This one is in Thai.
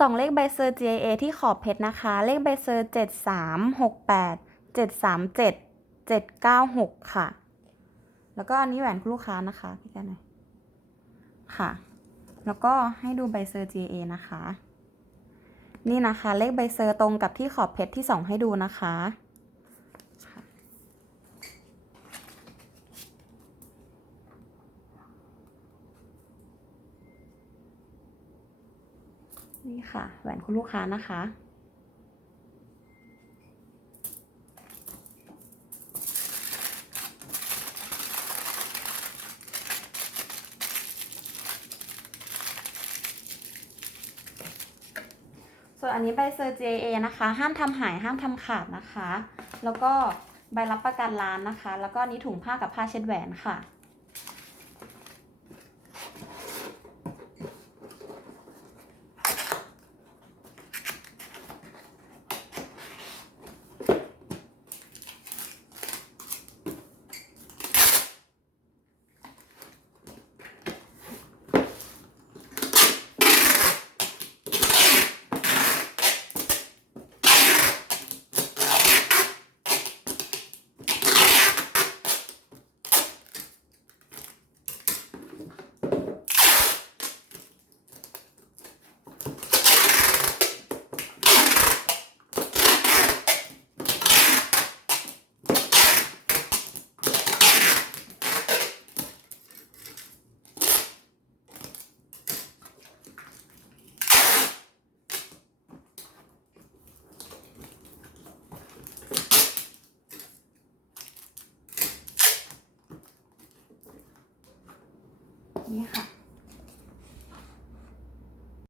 สองเลขใบเซอร์ GIA ที่ขอบเพชรนะคะ เลขใบเซอร์ 7368 737 796 ค่ะ แล้วก็อันนี้แหวนคุลูกค้านะคะพี่กันหน่อยค่ะ แล้วก็ให้ดูใบเซอร์ GA นะคะ นี่นะคะ เลขใบเซอร์ตรงกับที่ขอบเพชรที่ส่องให้ดูนะคะ นี่ค่ะ แหวนคุณลูกค้านะคะ ส่วนอันนี้ใบเซอร์ JA นะคะ ห้ามทำหายห้ามทำขาดนะคะ แล้วก็ใบรับประกันร้านนะคะ แล้วก็นนี้ถุงผ้ากับผ้าเช็ดแหวนค่ะ 你好。